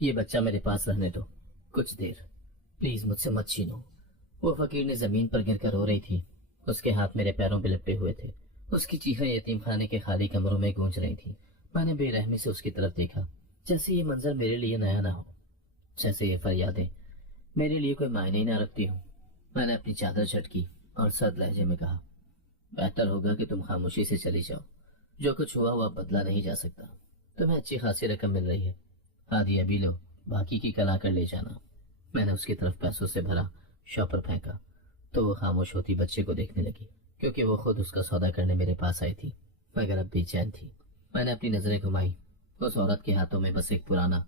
یہ بچہ میرے پاس رہنے دو کچھ دیر، پلیز مجھ سے مت چھینو۔ وہ فقیر نے زمین پر گر کر رو رہی تھی، اس کے ہاتھ میرے پیروں پہ لپٹے ہوئے تھے، اس کی چیخیں یتیم خانے کے خالی کمروں میں گونج رہی تھی۔ میں نے بے رحمی سے اس کی طرف دیکھا، جیسے یہ منظر میرے لیے نیا نہ ہو، جیسے یہ فریادیں میرے لیے کوئی معنی نہ رکھتی ہوں۔ میں نے اپنی چادر جھٹکی اور سرد لہجے میں کہا، بہتر ہوگا کہ تم خاموشی سے چلی جاؤ، جو کچھ ہوا وہ بدلا نہیں جا سکتا۔ تمہیں اچھی خاصی رقم مل رہی ہے، آدھی ابھی لو، باقی کی کل آ کر لے جانا۔ میں نے اس کی طرف پیسوں سے بھرا شاپر پھینکا تو وہ خاموش ہوتی بچے کو دیکھنے لگی، کیونکہ وہ خود اس کا سودا کرنے میرے پاس آئی تھی، مگر اب بے چین تھی۔ میں نے اپنی نظریں گھمائی، اس عورت کے ہاتھوں میں بس ایک پرانا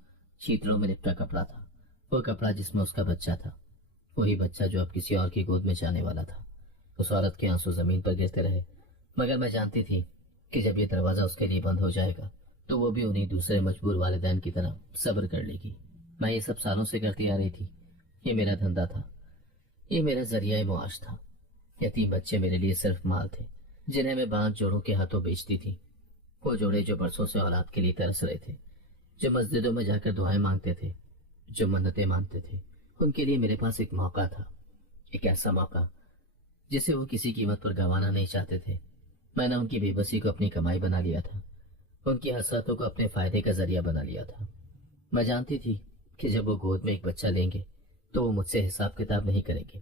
چیتڑوں میں لپٹا کپڑا تھا، وہ کپڑا جس میں اس کا بچہ تھا، وہی بچہ جو اب کسی اور کی گود میں جانے والا تھا۔ اس عورت کے آنسو زمین پر گرتے رہے، مگر میں جانتی تھی کہ جب یہ دروازہ اس کے لیے بند ہو جائے گا تو وہ بھی انہیں دوسرے مجبور والدین کی طرح صبر کر لے گی۔ میں یہ سب سالوں سے کرتی آ رہی تھی، یہ میرا دھندا تھا، یہ میرا ذریعہ معاش تھا۔ یتیم بچے میرے لیے صرف مال تھے جنہیں میں باندھ جوڑوں کے ہاتھوں بیچتی تھی، وہ جوڑے جو برسوں سے اولاد کے لیے ترس رہے تھے، جو مسجدوں میں جا کر دعائیں مانگتے تھے، جو منتیں مانتے تھے۔ ان کے لیے میرے پاس ایک موقع تھا، ایک ایسا موقع جسے وہ کسی قیمت پر گنوانا نہیں چاہتے تھے۔ میں نے ان کی بے بسی کو اپنی کمائی بنا لیا تھا، ان کی حسرتوں کو اپنے فائدے کا ذریعہ بنا لیا تھا۔ میں جانتی تھی کہ جب وہ گود میں ایک بچہ لیں گے تو وہ مجھ سے حساب کتاب نہیں کریں گے،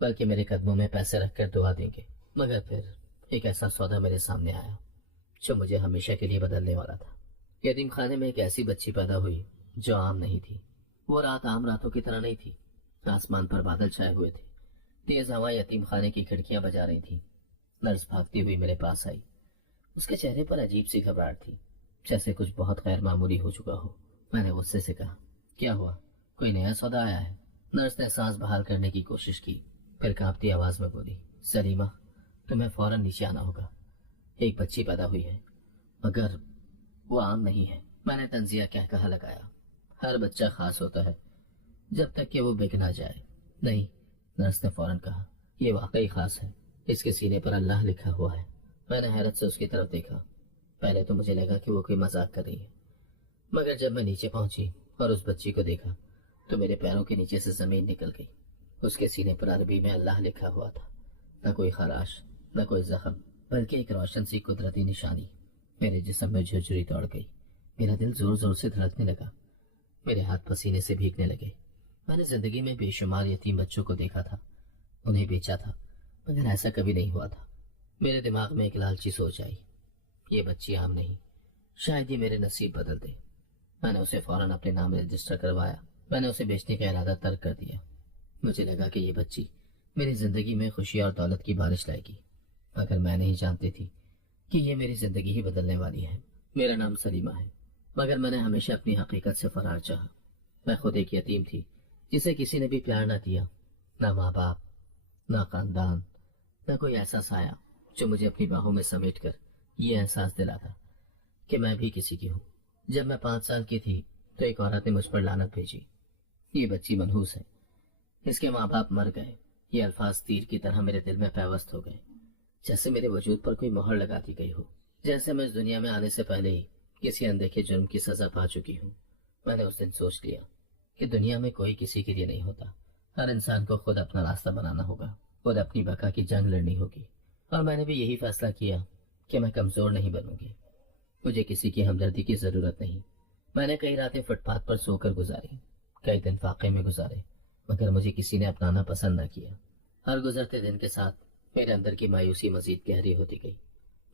بلکہ میرے قدموں میں پیسے رکھ کر دعا دیں گے۔ مگر پھر ایک ایسا سودا میرے سامنے آیا جو مجھے ہمیشہ کے لیے بدلنے والا تھا۔ یتیم خانے میں ایک ایسی بچی پیدا ہوئی جو عام نہیں تھی۔ وہ رات عام راتوں کی طرح نہیں تھی، آسمان پر بادل چھائے ہوئے تھے، تیز ہوا یتیم خانے کی کھڑکیاں بجا رہی تھی۔ نرس بھاگتی ہوئی میرے پاس آئی، اس کے چہرے پر عجیب سی گھبراہٹ تھی، جیسے کچھ بہت غیر معمولی ہو چکا ہو۔ میں نے غصے سے کہا، کیا ہوا، کوئی نیا سودا آیا ہے؟ نرس نے سانس بحال کرنے کی کوشش کی، پھر کانپتی آواز میں بولی، سلیمہ تمہیں فوراً نیچے آنا ہوگا، ایک بچی پیدا ہوئی ہے، مگر وہ عام نہیں ہے۔ میں نے تنزیہ کہہ کہا لگایا، ہر بچہ خاص ہوتا ہے جب تک کہ وہ بک نہ جائے۔ نہیں، نرس نے فوراً کہا، یہ واقعی خاص ہے، اس کے سینے پر اللہ لکھا ہوا ہے۔ میں نے حیرت سے اس کی طرف دیکھا، پہلے تو مجھے لگا کہ وہ کوئی مذاق کر رہی ہے، مگر جب میں نیچے پہنچی اور اس بچی کو دیکھا تو میرے پیروں کے نیچے سے زمین نکل گئی۔ اس کے سینے پر عربی میں اللہ لکھا ہوا تھا، نہ کوئی خراش، نہ کوئی زخم، بلکہ ایک روشن سی قدرتی نشانی۔ میرے جسم میں جھرجھری دوڑ گئی، میرا دل زور زور سے دھڑکنے لگا، میرے ہاتھ پسینے سے بھیگنے لگے۔ میں نے زندگی میں بے شمار یتیم بچوں کو دیکھا تھا، انہیں بیچا تھا، مگر ایسا کبھی نہیں ہوا تھا۔ میرے دماغ میں ایک لالچی سوچ آئی، یہ بچی عام نہیں، شاید یہ میرے نصیب بدل دے۔ میں نے اسے فوراً اپنے نام رجسٹر کروایا، میں نے اسے بیچنے کا ارادہ ترک کر دیا۔ مجھے لگا کہ یہ بچی میری زندگی میں خوشی اور دولت کی بارش لائے گی، مگر میں نہیں جانتی تھی کہ یہ میری زندگی ہی بدلنے والی ہے۔ میرا نام سلیمہ ہے، مگر میں نے ہمیشہ اپنی حقیقت سے فرار چاہا۔ میں خود ایک یتیم تھی جسے کسی نے بھی پیار نہ دیا، نہ ماں باپ، نہ خاندان، نہ کوئی ایسا سایہ جو مجھے اپنی باہوں میں سمیٹ کر یہ احساس دلاتا کہ میں بھی کسی کی ہوں۔ جب میں 5 سال کی تھی تو ایک عورت نے مجھ پر لعنت بھیجی، یہ بچی منحوس ہے، اس کے ماں باپ مر گئے۔ یہ الفاظ تیر کی طرح میرے دل میں پیوست ہو گئے، جیسے میرے وجود پر کوئی مہر لگا دی گئی ہو، جیسے میں اس دنیا میں آنے سے پہلے ہی کسی اندیکھے جرم کی سزا پا چکی ہوں۔ میں نے اس دن سوچ لیا کہ دنیا میں کوئی کسی کے لیے نہیں ہوتا، ہر انسان کو خود اپنا راستہ بنانا ہوگا، خود اپنی بقا کی جنگ لڑنی ہوگی۔ اور میں نے بھی یہی فیصلہ کیا کہ میں کمزور نہیں بنوں گی، مجھے کسی کی ہمدردی کی ضرورت نہیں۔ میں نے کئی راتیں فٹ پاتھ پر سو کر گزاری، کئی دن فاقے میں گزارے، مگر مجھے کسی نے اپنانا پسند نہ کیا۔ ہر گزرتے دن کے ساتھ میرے اندر کی مایوسی مزید گہری ہوتی گئی۔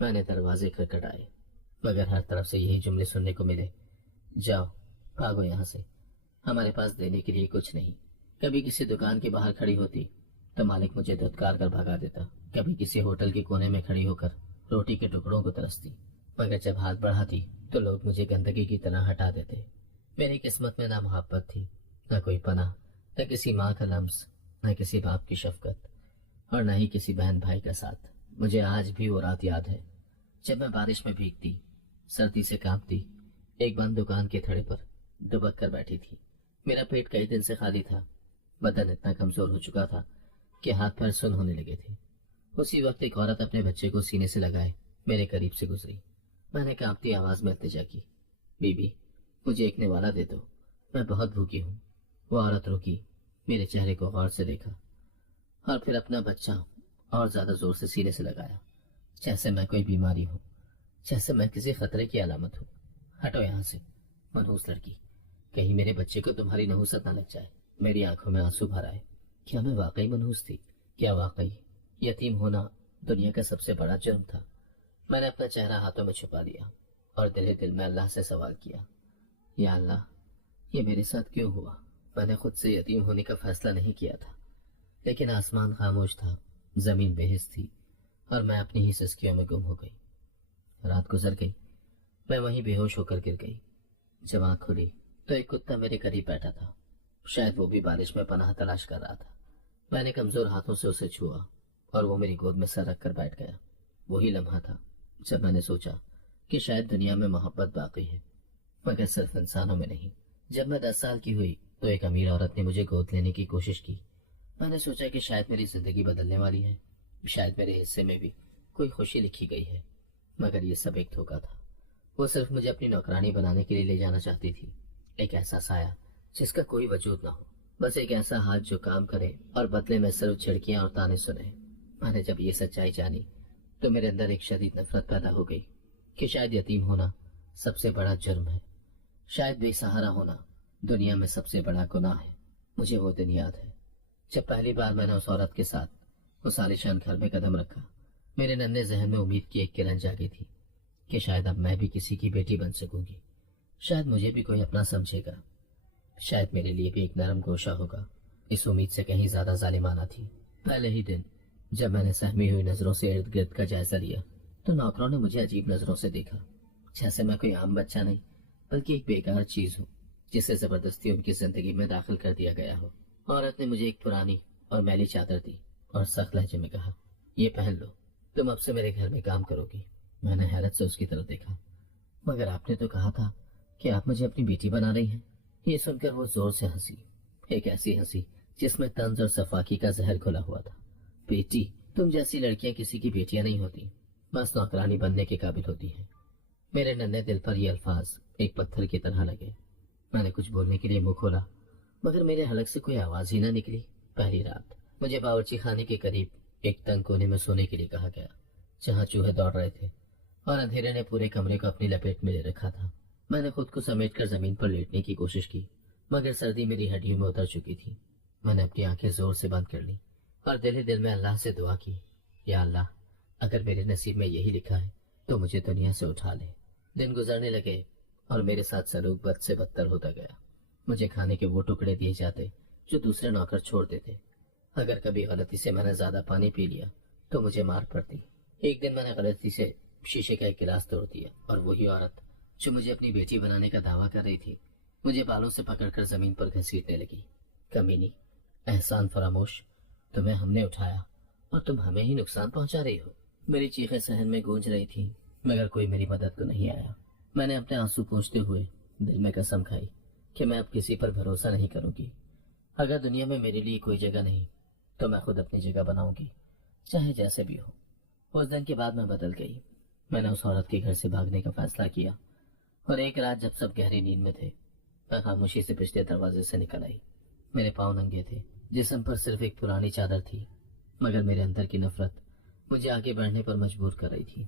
میں نے دروازے کھٹکھٹائے، مگر ہر طرف سے یہی جملے سننے کو ملے، جاؤ، بھاگو یہاں سے، ہمارے پاس دینے کے لیے کچھ نہیں۔ کبھی کسی دکان کے باہر کھڑی ہوتی تو مالک مجھے دھتکار کر بھگا دیتا، کبھی کسی ہوٹل کے کونے میں کھڑی ہو کر روٹی کے ٹکڑوں کو ترستی، مگر جب ہاتھ بڑھاتی تو لوگ مجھے گندگی کی طرح ہٹا دیتے۔ میری قسمت میں نہ محبت تھی، نہ کوئی پناہ، نہ کسی ماں کا لمس، نہ کسی باپ کی شفقت، اور نہ ہی کسی بہن بھائی کا ساتھ۔ مجھے آج بھی وہ رات یاد ہے جب میں بارش میں بھیگتی، سردی سے کانپتی، ایک بند دکان کے تھڑے پر دبک کر بیٹھی تھی۔ میرا پیٹ کئی دن سے خالی تھا، بدن اتنا کمزور ہو چکا تھا کہ ہاتھ پیر سن ہونے لگے تھے۔ اسی وقت ایک عورت اپنے بچے کو سینے سے لگائے میرے قریب سے گزری۔ میں نے کانپتی آواز میں التجا کی، بی بی مجھے ایک نوالا دے دو، میں بہت بھوکی ہوں۔ وہ عورت رکی، میرے چہرے کو غور سے دیکھا اور پھر اپنا بچہ اور زیادہ زور سے سینے سے لگایا، جیسے میں کوئی بیماری ہوں، جیسے میں کسی خطرے کی علامت ہوں۔ ہٹو یہاں سے منحوس لڑکی، کہیں میرے بچے کو تمہاری نحوست نہ لگ جائے۔ میری آنکھوں میں آنسو بھر آئے۔ کیا میں واقعی منحوس تھی؟ کیا واقعی یتیم ہونا دنیا کا سب سے بڑا جرم تھا؟ میں نے اپنا چہرہ ہاتھوں میں چھپا لیا اور دل ہی دل میں اللہ سے سوال کیا، یا اللہ، یہ میرے ساتھ کیوں ہوا؟ میں نے خود سے یتیم ہونے کا فیصلہ نہیں کیا تھا، لیکن آسمان خاموش تھا، زمین بے حس تھی اور میں اپنی ہی سسکیوں میں گم ہو گئی۔ رات گزر گئی، میں وہیں بے ہوش ہو کر گر گئی۔ جب آنکھ کھلی تو ایک کتا میرے قریب بیٹھا تھا، شاید وہ بھی بارش میں پناہ تلاش کر رہا تھا۔ میں نے کمزور ہاتھوں سے اسے چھوا اور وہ میری گود میں سر رکھ کر بیٹھ گیا۔ وہی لمحہ تھا جب میں نے سوچا کہ شاید دنیا میں محبت باقی ہے، مگر صرف انسانوں میں نہیں۔ جب میں 10 سال کی ہوئی تو ایک امیر عورت نے مجھے گود لینے کی کوشش کی۔ میں نے سوچا کہ شاید میری زندگی بدلنے والی ہے، شاید میرے حصے میں بھی کوئی خوشی لکھی گئی ہے، مگر یہ سب ایک دھوکہ تھا۔ وہ صرف مجھے اپنی نوکرانی بنانے کے لیے لے جانا چاہتی تھی، ایک ایسا سایہ جس کا کوئی وجود نہ ہو، بس ایک ایسا ہاتھ جو کام کرے اور بدلے میں صرف چھڑکیاں اور تانے سنے۔ میں نے جب یہ سچائی جانی تو میرے اندر ایک شدید نفرت پیدا ہو گئی کہ شاید یتیم ہونا سب سے بڑا جرم ہے، شاید بے سہارا ہونا دنیا میں سب سے بڑا گناہ ہے۔ مجھے وہ دن یاد ہے جب پہلی بار میں نے اس عورت کے ساتھ اس عالیشان گھر میں قدم رکھا۔ میرے ننھے ذہن میں امید کی ایک کرن جاگی تھی کہ شاید اب میں بھی کسی کی بیٹی بن سکوں گی، شاید مجھے بھی کوئی اپنا سمجھے گا، شاید میرے لیے بھی ایک نرم گوشہ ہوگا۔ اس امید سے کہیں زیادہ ظالمانہ تھی۔ پہلے ہی دن جب میں نے سہمی ہوئی نظروں سے ارد گرد کا جائزہ لیا تو نوکروں نے مجھے عجیب نظروں سے دیکھا، جیسے میں کوئی عام بچہ نہیں بلکہ ایک بیکار چیز ہوں جسے زبردستی ان کی زندگی میں داخل کر دیا گیا ہو۔ عورت نے مجھے ایک پرانی اور میلی چادر دی اور سخت لہجے میں کہا، یہ پہن لو، تم اب سے میرے گھر میں کام کرو گی۔ میں نے حیرت سے اس کی طرف دیکھا، مگر آپ نے تو کہا تھا کہ آپ مجھے اپنی بیٹی بنا رہی ہیں۔ یہ سن کر وہ زور سے ہنسی، ایک ایسی ہنسی جس میں طنز اور صفاکی کا زہر گھلا ہوا تھا۔ بیٹی؟ تم جیسی لڑکیاں کسی کی بیٹیاں نہیں ہوتی، بس نوکرانی بننے کے قابل ہوتی ہیں۔ میرے ننھے دل پر یہ الفاظ ایک پتھر کی طرح لگے۔ میں نے کچھ بولنے کے لیے منہ کھولا مگر میرے حلق سے کوئی آواز ہی نہ نکلی۔ پہلی رات مجھے باورچی خانے کے قریب ایک تنگ کونے میں سونے کے لیے کہا گیا، جہاں چوہے دوڑ رہے تھے اور اندھیرے نے پورے کمرے کو اپنی لپیٹ میں لے رکھا تھا۔ میں نے خود کو سمیٹ کر زمین پر لیٹنے کی کوشش کی، مگر سردی میری ہڈیوں میں اتر چکی تھی۔ میں نے اپنی آنکھیں زور سے بند کر لی اور دل ہی دل میں اللہ سے دعا کی، یا اللہ، اگر میرے نصیب میں یہی لکھا ہے تو مجھے دنیا سے اٹھا لے۔ دن گزرنے لگے اور میرے ساتھ سلوک بد سے بدتر ہوتا گیا۔ مجھے کھانے کے وہ ٹکڑے دیے جاتے جو دوسرے نوکر چھوڑ دیتے۔ اگر کبھی غلطی سے میں نے زیادہ پانی پی لیا تو مجھے مار پڑتی۔ ایک دن میں نے غلطی سے شیشے کا ایک گلاس توڑ دیا اور وہی عورت جو مجھے اپنی بیٹی بنانے کا دعویٰ کر رہی تھی مجھے بالوں سے پکڑ کر زمین پر گھسیٹنے لگی۔ کمینی، احسان فراموش، تمہیں ہم نے اٹھایا اور تم ہمیں ہی نقصان پہنچا رہی ہو۔ میری چیخیں صحن میں گونج رہی تھی مگر کوئی میری مدد کو نہیں آیا۔ میں نے اپنے آنسو پونچھتے ہوئے دل میں قسم کھائی کہ میں اب کسی پر بھروسہ نہیں کروں گی۔ اگر دنیا میں میرے لیے کوئی جگہ نہیں تو میں خود اپنی جگہ بناؤں گی، چاہے جیسے بھی ہو۔ اس دن کے بعد میں بدل گئی۔ میں نے اس عورت کے گھر سے بھاگنے کا فیصلہ کیا اور ایک رات جب سب گہری نیند میں تھے میں خاموشی سے پچھلے دروازے سے نکل آئی۔ میرے پاؤں ننگے تھے، جسم پر صرف ایک پرانی چادر تھی، مگر میرے اندر کی نفرت مجھے آگے بڑھنے پر مجبور کر رہی تھی۔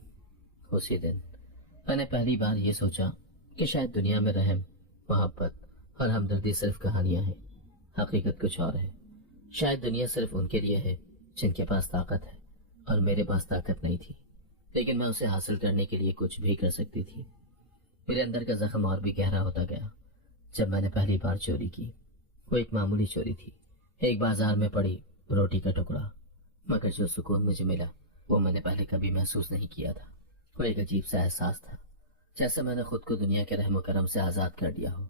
اسی دن میں نے پہلی بار یہ سوچا کہ شاید دنیا میں رحم، محبت اور ہمدردی صرف کہانیاں ہیں، حقیقت کچھ اور ہے۔ شاید دنیا صرف ان کے لیے ہے جن کے پاس طاقت ہے اور میرے پاس طاقت نہیں تھی، لیکن میں اسے حاصل کرنے کے لیے کچھ بھی کر سکتی تھی۔ میرے اندر کا زخم اور بھی گہرا ہوتا گیا جب میں نے پہلی بار چوری کی۔ وہ ایک معمولی چوری تھی، ایک بازار میں پڑی روٹی کا ٹکڑا، مگر جو سکون مجھے ملا وہ میں نے پہلے کبھی محسوس نہیں کیا تھا۔ وہ ایک عجیب سا احساس تھا، جیسے میں نے خود کو دنیا کے رحم و کرم سے آزاد کر دیا ہو،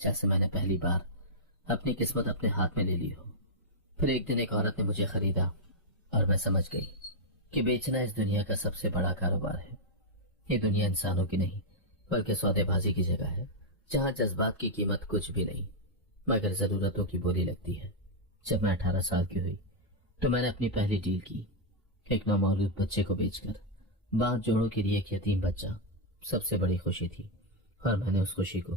جیسے میں نے پہلی بار اپنی قسمت اپنے ہاتھ میں لے لی ہو۔ پھر ایک دن ایک عورت نے مجھے خریدا اور میں سمجھ گئی کہ بیچنا اس دنیا کا سب سے بڑا کاروبار ہے۔ یہ دنیا انسانوں کی نہیں بلکہ سودے بازی کی جگہ ہے، جہاں جذبات کی قیمت کچھ بھی نہیں مگر ضرورتوں کی بولی لگتی ہے۔ جب میں 18 سال کی ہوئی تو میں نے اپنی پہلی ڈیل کی، ایک نومولود بچے کو بیچ کر۔ بانٹ جوڑوں کے لیے ایک یتیم بچہ سب سے بڑی خوشی تھی اور میں نے اس خوشی کو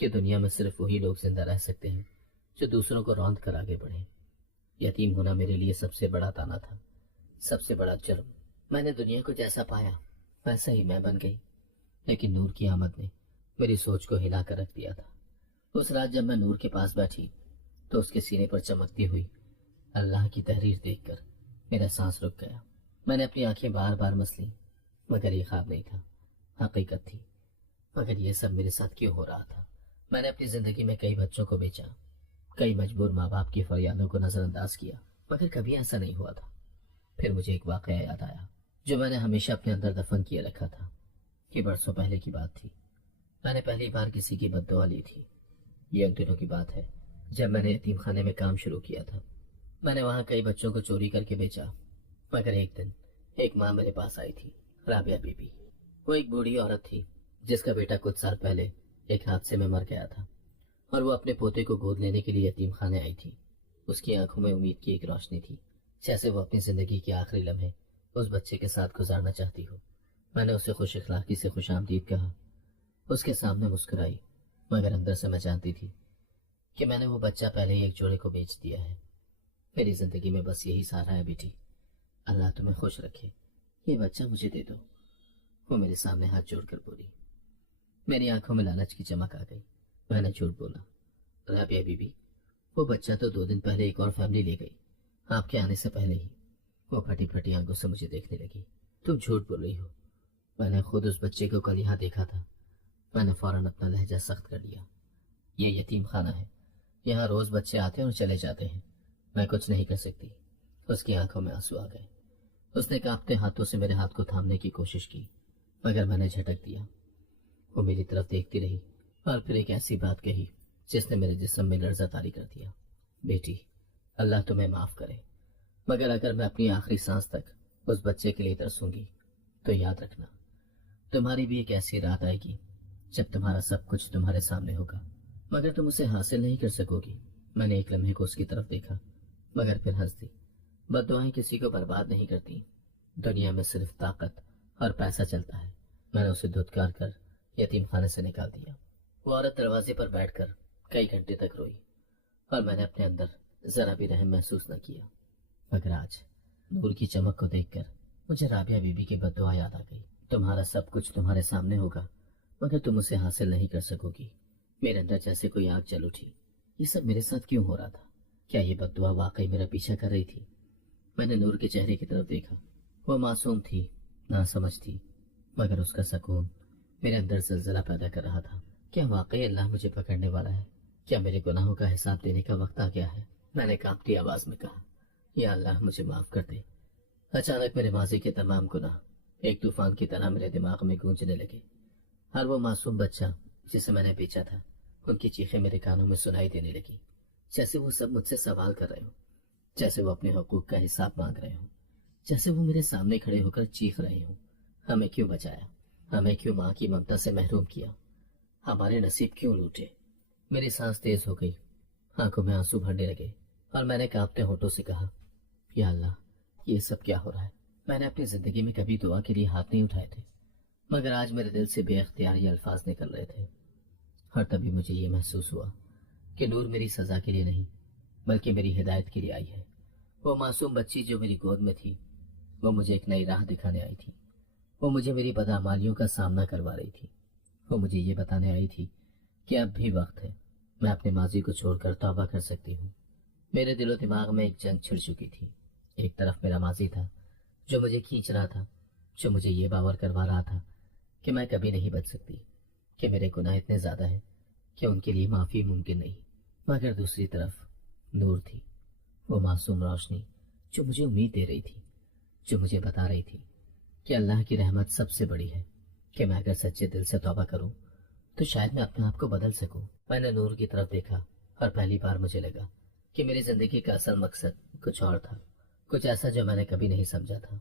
کہ دنیا میں صرف وہی لوگ زندہ رہ سکتے ہیں جو دوسروں کو روند کر آگے بڑھیں۔ یتیم ہونا میرے لیے سب سے بڑا تانا تھا، سب سے بڑا جرم۔ میں نے دنیا کو جیسا پایا ویسا ہی میں بن گئی، لیکن نور کی آمد نے میری سوچ کو ہلا کر رکھ دیا تھا۔ اس رات جب میں نور کے پاس بیٹھی تو اس کے سینے پر چمکتی ہوئی اللہ کی تحریر دیکھ کر میرا سانس رک گیا۔ میں نے اپنی آنکھیں بار بار مس لیں، مگر یہ خواب نہیں تھا، حقیقت تھی۔ مگر یہ سب میرے ساتھ کیوں ہو رہا تھا؟ میں نے اپنی زندگی میں کئی بچوں کو بیچا، کئی مجبور ماں باپ کی فریادوں کو نظر انداز کیا، مگر کبھی ایسا نہیں ہوا تھا۔ پھر مجھے ایک واقعہ یاد آیا جو میں نے ہمیشہ اپنے اندر دفن کیے رکھا تھا۔ یہ برسوں پہلے کی بات تھی، میں نے پہلی بار کسی کی بد دعا لی تھی۔ یہ ان دنوں کی بات ہے جب میں نے یتیم خانے میں کام شروع کیا تھا۔ میں نے وہاں کئی بچوں کو چوری کر کے بیچا، مگر ایک دن ایک ماں میرے پاس آئی تھی، رابعہ بی بی۔ وہ ایک بوڑھی عورت تھی جس کا بیٹا کچھ سال پہلے ایک حادثے میں مر گیا تھا، اور وہ اپنے پوتے کو گود لینے کے لیے یتیم خانے آئی تھی۔ اس کی آنکھوں میں امید کی ایک روشنی تھی، جیسے وہ اپنی زندگی کے آخری لمحے اس بچے کے ساتھ گزارنا چاہتی ہو۔ میں نے اسے خوش اخلاقی سے خوش آمدید کہا، اس کے سامنے مسکرائی، مگر اندر سے میں جانتی تھی کہ میں نے وہ بچہ پہلے ہی ایک جوڑے کو بیچ دیا ہے۔ میری زندگی میں بس یہی سہارا ہے بیٹی، اللہ تمہیں خوش رکھے، یہ بچہ مجھے دے دو۔ وہ میرے سامنے ہاتھ جوڑ کر بولی۔ میری آنکھوں میں لالچ کی چمک آ گئی۔ میں نے جھوٹ بولا، رابعہ بی بی، وہ بچہ تو 2 دن پہلے ایک اور فیملی لے گئی، آپ کے آنے سے پہلے ہی۔ وہ پھٹی پھٹی آنکھوں سے مجھے دیکھنے لگی۔ تم جھوٹ بول رہی ہو، میں نے خود اس بچے کو کل یہاں دیکھا تھا۔ میں نے فوراً اپنا لہجہ سخت کر لیا۔ یہ یتیم خانہ ہے، یہاں روز بچے آتے اور چلے جاتے ہیں، میں کچھ نہیں کر سکتی۔ اس کی آنکھوں میں آنسو آ گئے۔ اس نے کانپتے ہاتھوں سے میرے ہاتھ کو تھامنے کی کوشش کی، مگر میں نے جھٹک دیا۔ وہ میری طرف دیکھتی رہی اور پھر ایک ایسی بات کہی جس نے میرے جسم میں لرزہ طاری کر دیا۔ بیٹی، اللہ تمہیں معاف کرے، مگر اگر میں اپنی آخری سانس تک اس بچے کے لیے ترسوں گی تو یاد رکھنا، تمہاری بھی ایک ایسی رات آئے گی جب تمہارا سب کچھ تمہارے سامنے ہوگا، مگر تم اسے حاصل نہیں کر سکو گی۔ میں نے ایک لمحے کو اس کی طرف دیکھا، مگر پھر ہنس دی۔ بد دعائیں کسی کو برباد نہیں کرتی، دنیا میں صرف طاقت اور پیسہ چلتا ہے۔ میں نے اسے دھتکار کر یتیم خانے سے نکال دیا۔ وہ عورت دروازے پر بیٹھ کر کئی گھنٹے تک روئی، اور میں نے اپنے اندر ذرا بھی رحم محسوس نہ کیا۔ مگر آج نور کی چمک کو دیکھ کر مجھے رابعہ بی بی کی بد دعا یاد آ گئی۔ تمہارا سب کچھ تمہارے سامنے ہوگا، مگر تم اسے حاصل نہیں کر سکو گی۔ میرے اندر جیسے کوئی آگ جل اٹھی۔ یہ سب میرے ساتھ کیوں ہو رہا تھا؟ کیا یہ بد دعا واقعی میرا پیچھا کر رہی تھی؟ میں نے نور کے چہرے کی طرف دیکھا۔ وہ معصوم تھی، ناسمجھ تھی، مگر اس کا سکون میرے اندر زلزلہ پیدا کر رہا تھا۔ کیا واقعی اللہ مجھے پکڑنے والا ہے؟ کیا میرے گناہوں کا حساب دینے کا وقت آ گیا ہے؟ میں نے کانپتی آواز میں کہا، یا اللہ مجھے معاف کر دے۔ اچانک میرے ماضی کے تمام گناہ ایک طوفان کی طرح میرے دماغ میں گونجنے لگے۔ ہر وہ معصوم بچہ جسے میں نے بیچا تھا، ان کی چیخیں میرے کانوں میں سنائی دینے لگی، جیسے وہ سب مجھ سے سوال کر رہے ہوں، جیسے وہ اپنے حقوق کا حساب مانگ رہے ہوں، جیسے وہ میرے سامنے کھڑے ہو کر چیخ رہے ہوں، ہمیں کیوں بچایا؟ ہمیں کیوں ماں کی ممتا سے محروم کیا؟ ہمارے نصیب کیوں لوٹے؟ میری سانس تیز ہو گئی، آنکھوں میں آنسو بھرنے لگے، اور میں نے کانپتے ہونٹوں سے کہا، یا اللہ یہ سب کیا ہو رہا ہے؟ میں نے اپنی زندگی میں کبھی دعا کے لیے ہاتھ نہیں اٹھائے تھے، مگر آج میرے دل سے بے اختیار یہ الفاظ نکل رہے تھے۔ اور تبھی مجھے یہ محسوس ہوا کہ نور میری سزا کے لیے نہیں بلکہ میری ہدایت کے لیے آئی ہے۔ وہ معصوم بچی جو میری گود میں تھی، وہ مجھے ایک نئی راہ دکھانے آئی تھی۔ وہ مجھے میری بدعمالیوں کا سامنا کروا رہی تھی۔ وہ مجھے یہ بتانے آئی تھی کہ اب بھی وقت ہے، میں اپنے ماضی کو چھوڑ کر توبہ کر سکتی ہوں۔ میرے دل و دماغ میں ایک جنگ چھڑ چکی تھی۔ ایک طرف میرا ماضی تھا جو مجھے کھینچ رہا تھا، جو مجھے یہ باور کروا رہا تھا کہ میں کبھی نہیں بچ سکتی، کہ میرے گناہ اتنے زیادہ ہیں کہ ان کے لیے معافی ممکن نہیں۔ مگر دوسری طرف نور تھی، وہ معصوم روشنی جو مجھے امید دے رہی تھی، جو مجھے بتا رہی تھی کہ اللہ کی رحمت سب سے بڑی ہے، کہ میں اگر سچے دل سے توبہ کروں تو شاید میں اپنے آپ کو بدل سکوں۔ میں نے نور کی طرف دیکھا اور پہلی بار مجھے لگا کہ میری زندگی کا اصل مقصد کچھ اور تھا، کچھ ایسا جو میں نے کبھی نہیں سمجھا تھا۔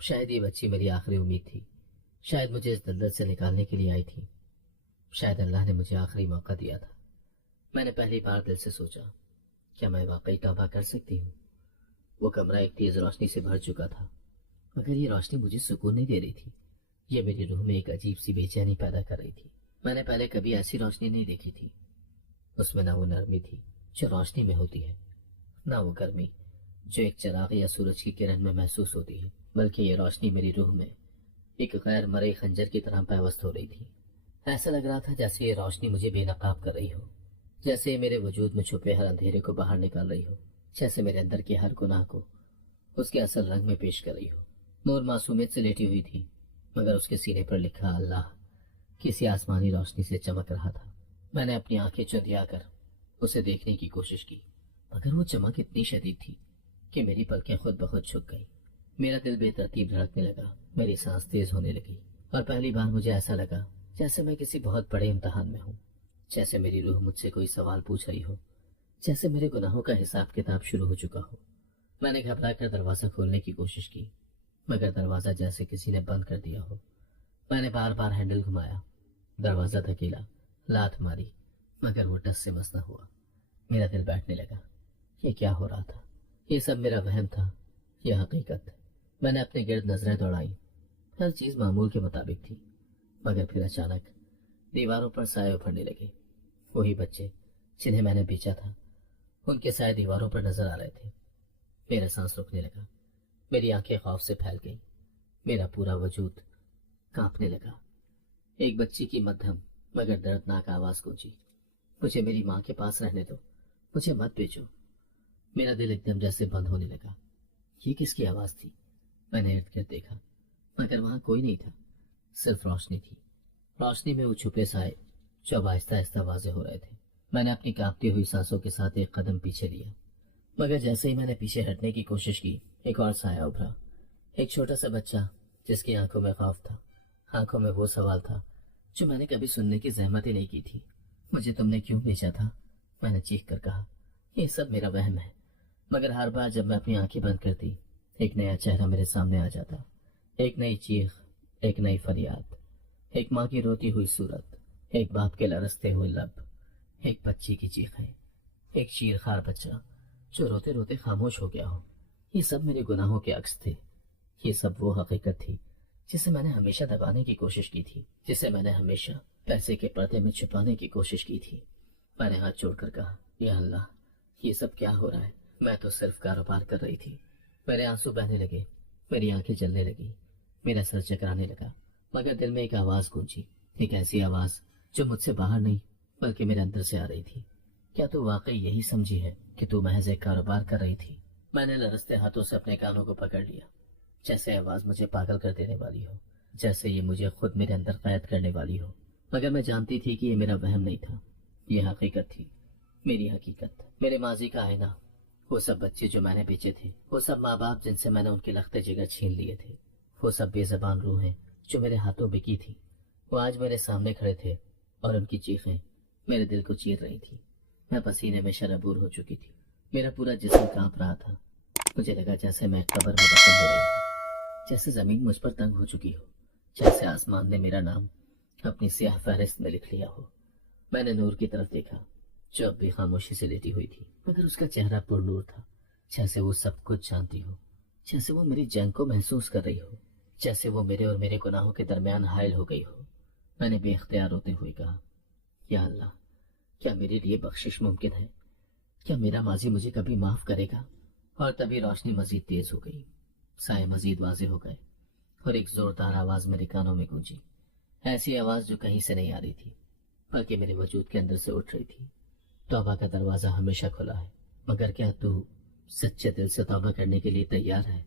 شاید یہ بچی میری آخری امید تھی، شاید مجھے اس دلدل سے نکالنے کے لیے آئی تھی، شاید اللہ نے مجھے آخری موقع دیا تھا۔ میں نے پہلی بار دل سے سوچا، کیا میں واقعی توبہ کر سکتی ہوں؟ وہ کمرہ ایک تیز روشنی سے بھر چکا تھا، مگر یہ روشنی مجھے سکون نہیں دے رہی تھی، یہ میری روح میں ایک عجیب سی بے چینی پیدا کر رہی تھی۔ میں نے پہلے کبھی ایسی روشنی نہیں دیکھی تھی. اس میں نہ وہ نرمی تھی جو روشنی میں ہوتی ہے، نہ وہ گرمی جو ایک چراغ یا سورج کی کرن میں محسوس ہوتی ہے، بلکہ یہ روشنی میری روح میں ایک غیر مرئی خنجر کی طرح پیوست ہو رہی تھی. ایسا لگ رہا تھا جیسے یہ روشنی مجھے بے نقاب کر رہی ہو، جیسے یہ میرے وجود میں چھپے ہر اندھیرے کو باہر نکال رہی ہو، جیسے میرے اندر کے ہر گناہ کو اس کے اصل رنگ میں پیش کر رہی ہو. نور معصومیت سے لیٹی ہوئی تھی، مگر اس کے سینے پر لکھا اللہ کسی آسمانی روشنی سے چمک رہا تھا. میں نے اپنی آنکھیں چندیا کر اسے دیکھنے کی کوشش کی، مگر وہ چمک اتنی شدید تھی کہ میری پلکیں خود بخود جھک گئی. میرا دل بے ترتیب دھڑکنے لگا، میری سانس تیز ہونے لگی، اور پہلی بار مجھے ایسا لگا جیسے میں کسی بہت بڑے امتحان میں ہوں، جیسے میری روح مجھ سے کوئی سوال پوچھ رہی ہو، جیسے میرے گناہوں کا حساب کتاب شروع ہو چکا ہو. میں نے گھبرا کر دروازہ کھولنے کی کوشش کی، مگر دروازہ جیسے کسی نے بند کر دیا ہو. میں نے بار بار ہینڈل گھمایا، دروازہ دھکیلا، لات ماری، مگر وہ ٹس سے مس نہ ہوا. میرا دل بیٹھنے لگا. یہ کیا ہو رہا تھا؟ یہ سب میرا وہم تھا یا حقیقت؟ میں نے اپنے گرد نظریں دوڑائیں، ہر چیز معمول کے مطابق تھی، مگر پھر اچانک دیواروں پر سائے ابھرنے لگے. وہی بچے جنہیں میں نے بیچا تھا، ان کے سائے دیواروں پر نظر آ رہے تھے. میرا سانس رکنے لگا، میری آنکھیں خوف سے پھیل گئیں، میرا پورا وجود کانپنے لگا. ایک بچی کی مدھم مگر دردناک آواز گونجی، مجھے میری ماں کے پاس رہنے دو، مجھے مت بیچو. میرا دل ایک دم جیسے بند ہونے لگا. یہ کس کی آواز تھی؟ میں نے ارد گرد دیکھا، مگر وہاں کوئی نہیں تھا، صرف روشنی تھی. روشنی میں وہ چھپے سائے جو اب آہستہ آہستہ واضح ہو رہے تھے. میں نے اپنی کانپتی ہوئی سانسوں کے ساتھ ایک قدم پیچھے لیا، مگر جیسے ہی میں نے پیچھے ہٹنے کی کوشش کی، ایک اور سایہ ابھرا. ایک چھوٹا سا بچہ جس کی آنکھوں میں خوف تھا، آنکھوں میں وہ سوال تھا جو میں نے کبھی سننے کی زحمت ہی نہیں کی تھی. مجھے تم نے کیوں بھیجا تھا؟ میں نے چیخ کر کہا. یہ سب میرا وہم ہے، مگر ہر بار جب میں اپنی آنکھیں بند کرتی، ایک نیا چہرہ میرے سامنے آ جاتا. ایک نئی چیخ، ایک نئی فریاد، ایک ماں کی روتی ہوئی صورت، ایک باپ کے لرزتے ہوئے لب، ایک بچی کی چیخیں، ایک چیرخوار بچہ جو روتے روتے خاموش ہو گیا ہو. یہ سب میرے گناہوں کے عکس تھے. یہ سب وہ حقیقت تھی جسے میں نے ہمیشہ دبانے کی کوشش کی تھی، جسے میں نے ہمیشہ پیسے کے پردے میں چھپانے کی کوشش کی تھی. میں نے ہاتھ جوڑ کر کہا، یا اللہ، یہ سب کیا ہو رہا ہے؟ میں تو صرف کاروبار کر رہی تھی. میرے آنسو بہنے لگے، میری آنکھیں جلنے لگی، میرا سر چکرانے لگا. مگر دل میں ایک آواز گونجی، ایک ایسی آواز جو مجھ سے باہر نہیں بلکہ میرے اندر سے آ رہی تھی. کیا تو واقعی یہی سمجھی ہے کہ تو محض ایک کاروبار کر رہی تھی؟ میں نے لرزتے ہاتھوں سے اپنے کانوں کو پکڑ لیا، جیسے آواز مجھے پاگل کر دینے والی ہو، جیسے یہ مجھے خود میرے اندر قید کرنے والی ہو. مگر میں جانتی تھی کہ یہ میرا وہم نہیں تھا، یہ حقیقت تھی، میری حقیقت، میرے ماضی کا آئینہ. وہ سب بچے جو میں نے بیچے تھے، وہ سب ماں باپ جن سے میں نے ان کے لختے جگر چھین لیے تھے، وہ سب بے زبان روحیں جو میرے ہاتھوں بکی تھی، وہ آج میرے سامنے کھڑے تھے، اور ان کی چیخیں میرے دل کو چیر رہی تھی. میں پسینے میں شرابور ہو چکی تھی، میرا پورا جسم کانپ رہا تھا. مجھے لگا جیسے میں قبر میں دفن ہو رہی ہوں، جیسے زمین مجھ پر تنگ ہو چکی ہو، جیسے آسمان نے میرا نام اپنی سیاہ فہرست میں لکھ لیا ہو. میں نے نور کی طرف دیکھا جو اب بھی خاموشی سے لیٹی ہوئی تھی، مگر اس کا چہرہ پر نور تھا، جیسے وہ سب کچھ جانتی ہو، جیسے وہ میری جنگ کو محسوس کر رہی ہو، جیسے وہ میرے اور میرے گناہوں کے درمیان حائل ہو گئی ہو. میں نے بے اختیار ہوتے ہوئے کہا، یا اللہ، کیا میرے لیے بخشش ممکن ہے؟ کیا میرا ماضی مجھے کبھی معاف کرے گا؟ اور تبھی روشنی مزید تیز ہو گئی، سائے مزید واضح ہو گئے، اور ایک زوردار آواز میرے کانوں میں گونجی. ایسی آواز جو کہیں سے نہیں آ رہی تھی بلکہ میرے وجود کے اندر سے اٹھ رہی تھی. توبہ کا دروازہ ہمیشہ کھلا ہے، مگر کیا تو سچے دل سے توبہ کرنے کے لیے تیار ہے؟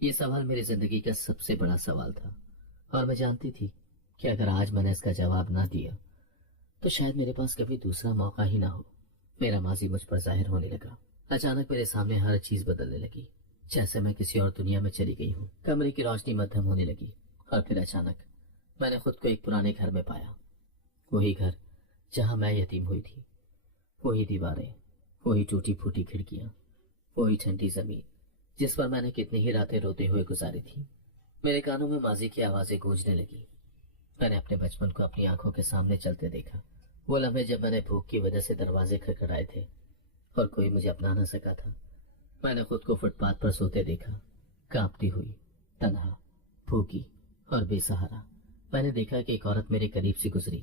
یہ سوال میری زندگی کا سب سے بڑا سوال تھا، اور میں جانتی تھی کہ اگر آج میں نے اس کا جواب نہ دیا تو شاید میرے پاس کبھی دوسرا موقع ہی نہ ہو. میرا ماضی مجھ پر ظاہر ہونے لگا. اچانک میرے سامنے ہر چیز بدلنے لگی، جیسے میں کسی اور دنیا میں چلی گئی ہوں. کمرے کی روشنی مدھم ہونے لگی، اور پھر اچانک میں نے خود کو ایک پرانے گھر میں پایا. وہی گھر جہاں میں یتیم ہوئی تھی، وہی دیواریں، وہی ٹوٹی پھوٹی کھڑکیاں، وہی ٹھنڈی زمین جس پر میں نے کتنی ہی راتیں روتے ہوئے گزاری تھی. میرے کانوں میں ماضی کی آوازیں گونجنے لگی. میں نے اپنے بچپن کو اپنی آنکھوں کے سامنے چلتے دیکھا، وہ لمحے جب میں نے بھوک کی وجہ سے دروازے کھڑکھڑائے تھے اور کوئی مجھے اپنا نہ سکا تھا. میں نے خود کو فٹ پاتھ پر سوتے دیکھا، کانپتی ہوئی، تنہا، بھوکی اور بے سہارا. میں نے دیکھا کہ ایک عورت میرے قریب سے گزری